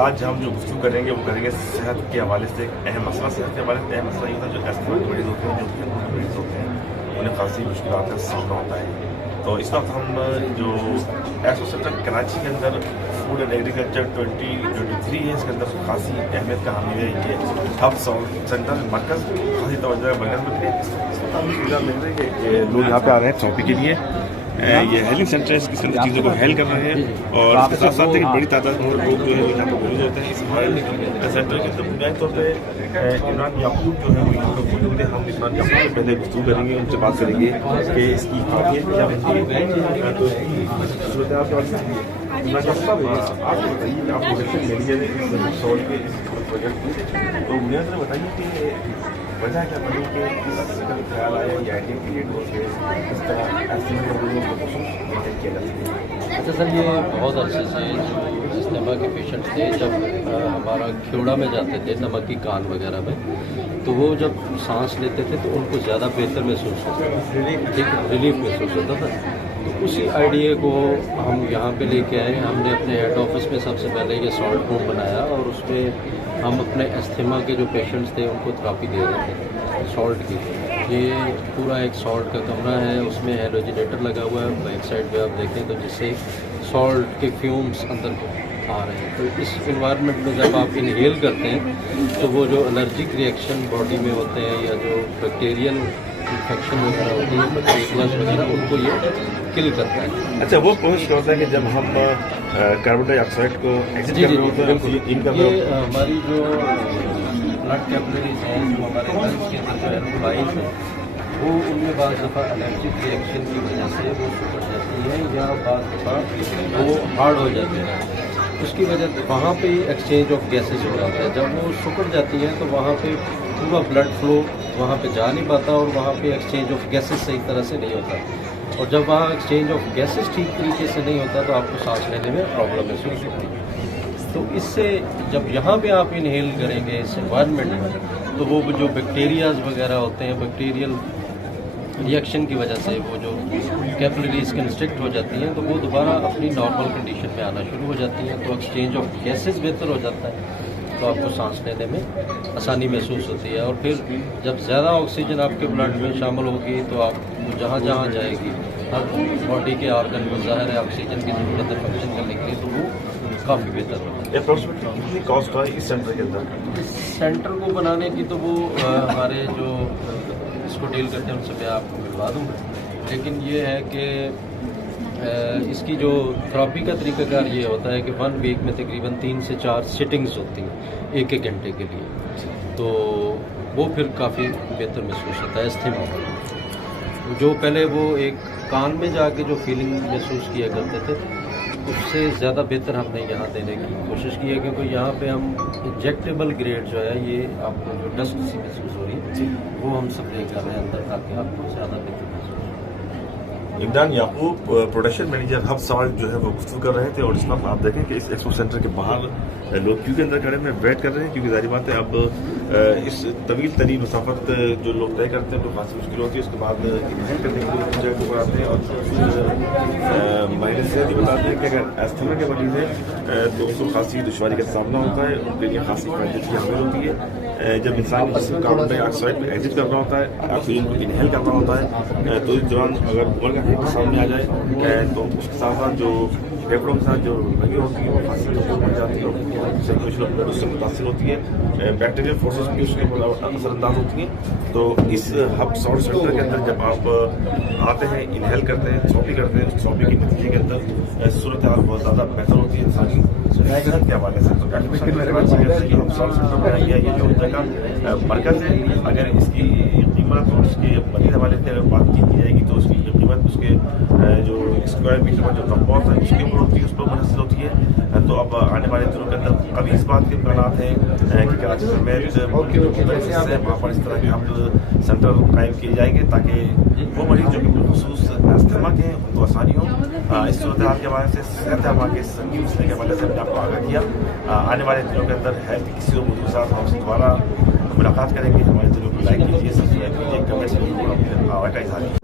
آج ہم جو گفتگو کریں گے وہ کریں گے صحت کے حوالے سے ایک اہم مسئلہ. صحت کے حوالے سے اہم مسئلہ یہ ہوتا ہے جو ایستھما کے مریض ہوتے ہیں, جو مریض ہوتے ہیں, انہیں خاصی مشکلات کا سامنا ہوتا ہے. تو اس وقت ہم جو ایسو سینٹر کراچی کے اندر فوڈ اینڈ ایگریکلچر 2023 ہے, اس کے اندر خاصی اہمیت کا حامل ہے. یہ ہب سینٹر مرکز خاصی توجہ مرکز میں اس وقت ہم سویدھا مل رہی ہے کہ لوگ یہاں پہ آ رہے ہیں تھراپی کے لیے. یہ ہیلنگ سینٹر ہے, اس قسم کی چیزوں کو ہیل کر رہے ہیں, اور اس کے ساتھ ساتھ ایک بڑی تعداد میں لوگ جو ہے یہاں پہ موجود ہوتے ہیں. اس سینٹر کے اندر بنیادی طور پہ عمران یعقوب جو ہے وہ یہاں پہ موجود ہے. ہم عمران یعقوب سے پہلے گفتگو کریں گے, ان سے بات کریں گے کہ اس کی خاصیت کیا ہوتی ہے, تو اس کی صورتحال کیا ہوتی ہے. عمران یعقوب صاحب, آپ کو بتائیے کہ آپ پروجیکٹ لے لیجیے اس سال کے اس پروجیکٹ کی, تو بنیاد سے بتائیے کہ وجہ کیا بنی کہ اس کا خیال آیا یا آئی ٹی کریٹ ہو کے اس طرح ایسے لوگوں کو کیا جا سکے. اچھا سر, یہ بہت عرصے سے جو استما کے پیشنٹ تھے, جب ہمارا کھیوڑا میں جاتے تھے نمکی کان وغیرہ میں, تو وہ جب سانس لیتے تھے تو ان کو زیادہ بہتر محسوس ہوتا تھا, ٹھیک ریلیف محسوس ہوتا تھا. تو اسی آئیڈیا کو ہم یہاں پہ لے کے آئے. ہم نے اپنے ہیڈ آفس میں سب سے پہلے یہ سالٹ روم بنایا, اور اس میں ہم اپنے استھما کے جو پیشنٹس تھے ان کو تھراپی دے رہے تھے سالٹ کی. یہ پورا ایک سالٹ کا کمرہ ہے, اس میں ہیلوجینیٹر لگا ہوا ہے. بیک سائڈ پہ آپ دیکھیں تو جس سے سالٹ کے فیومس اندر آ رہے ہیں. تو اس انوائرمنٹ میں جب آپ انہیل کرتے ہیں تو وہ جو الرجک ریئیکشن باڈی میں ہوتے ہیں یا جو بیکٹیریل انفیکشن وغیرہ ہوتی ہے بیکٹیریاز وغیرہ, ان کو یہ کل کرتا ہے. اچھا, وہ پروسیس کیا ہوتا ہے کہ جب ہم کاربن ڈائی آکسائڈ کو ایگزٹ کر رہے ہوتے ہیں, یہ ہماری جو بلڈ کیپلریز ہیں جو ہمارے لنگس کے اندر جو ایروفائلز ہیں, وہ ان میں بعض دفعہ الرجک ریئیکشن کی وجہ سے وہ سکڑ جاتی ہیں یا بعض دفعہ وہ ہارڈ ہو جاتے ہیں. اس کی وجہ وہاں پہ ایکسچینج آف گیسز ہو جاتا ہے. جب وہ سکڑ جاتی ہیں تو وہاں پہ پورا بلڈ فلو وہاں پہ جا نہیں پاتا, اور وہاں پہ ایکسچینج آف گیسز صحیح طرح سے نہیں ہوتا. اور جب وہاں ایکسچینج آف گیسز ٹھیک طریقے سے نہیں ہوتا تو آپ کو سانس لینے میں پرابلم محسوس ہوتی ہے. تو اس سے جب یہاں پہ آپ انہیل کریں گے اس انوائرمنٹ میں, تو وہ جو بیکٹیریاز وغیرہ ہوتے ہیں بیکٹیریل ریئیکشن کی وجہ سے وہ جو کیپلریز کنسٹرکٹ ہو جاتی ہیں, تو وہ دوبارہ اپنی نارمل کنڈیشن میں آنا شروع ہو جاتی ہیں. تو ایکسچینج آف گیسز بہتر ہو جاتا ہے, تو آپ کو سانس لینے میں آسانی محسوس ہوتی ہے. اور پھر جب زیادہ آکسیجن آپ کے بلڈ میں شامل ہوگی تو آپ کو جہاں جہاں جائے گی ہر باڈی کے آرگن کو ظاہر ہے آکسیجن کی ضرورت ہے فنکشن کرنے کے لیے, تو وہ کافی بہتر ہوتا ہے. کتنی کاسٹ ہے اس سینٹر کے اندر؟ اس سینٹر کو بنانے کی تو وہ ہمارے جو اس کو ڈیل کرتے ہیں ان سے میں آپ کو ملوا دوں گا, لیکن یہ ہے کہ اس کی جو تھراپی کا طریقہ کار یہ ہوتا ہے کہ 1 ویک میں تقریباً 3 سے 4 سٹنگز ہوتی ہیں 1-1 گھنٹے کے لیے. تو وہ پھر کافی بہتر محسوس ہوتا ہے استھما. جو پہلے وہ ایک کان میں جا کے جو فیلنگ محسوس کیا کرتے تھے, اس سے زیادہ بہتر ہم نے یہاں دینے کی کوشش کی ہے, کیونکہ یہاں پہ ہم انجیکٹیبل گریڈ جو ہے یہ آپ کو جو ڈسٹ سی محسوس ہو رہی ہے وہ ہم سب لے کر رہے ہیں اندر, تاکہ آپ کو زیادہ بہتر محسوس ہو. عمران یعقوب پروڈکشن مینیجر ہب سالٹ جو ہے وہ گفتگو کر رہے تھے, اور اس وقت آپ دیکھیں کہ اس ایکسپو سینٹر کے باہر لوگ کیو کے اندر کھڑے میں ویٹ کر رہے ہیں, کیونکہ ظاہر بات ہے اب اس طویل ترین مسافت جو لوگ طے کرتے ہیں تو خاصی مشکل ہوتی ہے. اس کے بعد انہیل کرنے کے لیے جگہ کو آتے ہیں, اور ماہر صحت بھی بتاتے ہیں کہ اگر استھما کے مریض ہے تو اس کو خاصی دشواری کا سامنا ہوتا ہے, ان کے لیے خاصی فائدے کی حامل ہوتی ہے. جب انسان جسم کاربن ڈائی آکسائڈ میں ایگزٹ کر رہا ہوتا ہے, آکسیجن کو انہیل کر رہا ہوتا ہے, تو اس دوران اگر عمر کا حق سامنے آ جائے تو اس کے ساتھ ساتھ جو پھیپھڑوں کے ساتھ جو رگیں ہوتی ہیں وہ خاصی کمزور بن جاتی ہے, اور سرکولیشن آف بلڈ اس سے متاثر ہوتی ہے, بیکٹیریل فورسز بھی اس کے اثر انداز ہوتی ہیں. تو اس ہب سالٹ سینٹر کے اندر جب آپ آتے ہیں, انہیل کرتے ہیں, تھراپی کرتے ہیں, اس تھراپی کے نتیجے کے اندر صورتحال بہت زیادہ بہتر ہوتی ہے انسانی صحت کے حوالے سے. تو ڈاکٹر صاحب یہ ہب سالٹ سینٹر بنائی ہے, یہ جو جگہ مرکز ہے, اگر اس کی قیمت اور اس کے مزید حوالے سے اگر بات کی جائے گی تو اس کی قیمت اس کے جو اسکوائر میٹر کا جو تنخواہ ہے اس کے اوپر ہوتی ہے, اس پر منحصر ہوتی ہے. تو اب آنے والے دنوں کے اندر ابھی اس بات کے امکانات ہیں کہ کراچی سمیت وہاں پر اس طرح کے ہب سینٹر قائم کیے جائیں گے, تاکہ وہ مریض جو کہ بالخصوص استھما کے ہیں ان کو آسانی ہو. اس صورتحال کے حوالے سے صحت ہوا کے سنگین مسئلے کے حوالے سے ہم نے آپ کو آگاہ کیا. آنے والے دنوں کے اندر ہے کہ کسی اور موضوع کے ساتھ ہم سے دوبارہ ملاقات کریں گے. ہمارے چینل کو لائک کیجیے, سبسکرائب کیجیے, کمنٹس میں آگاہ کا اظہار کیجیے.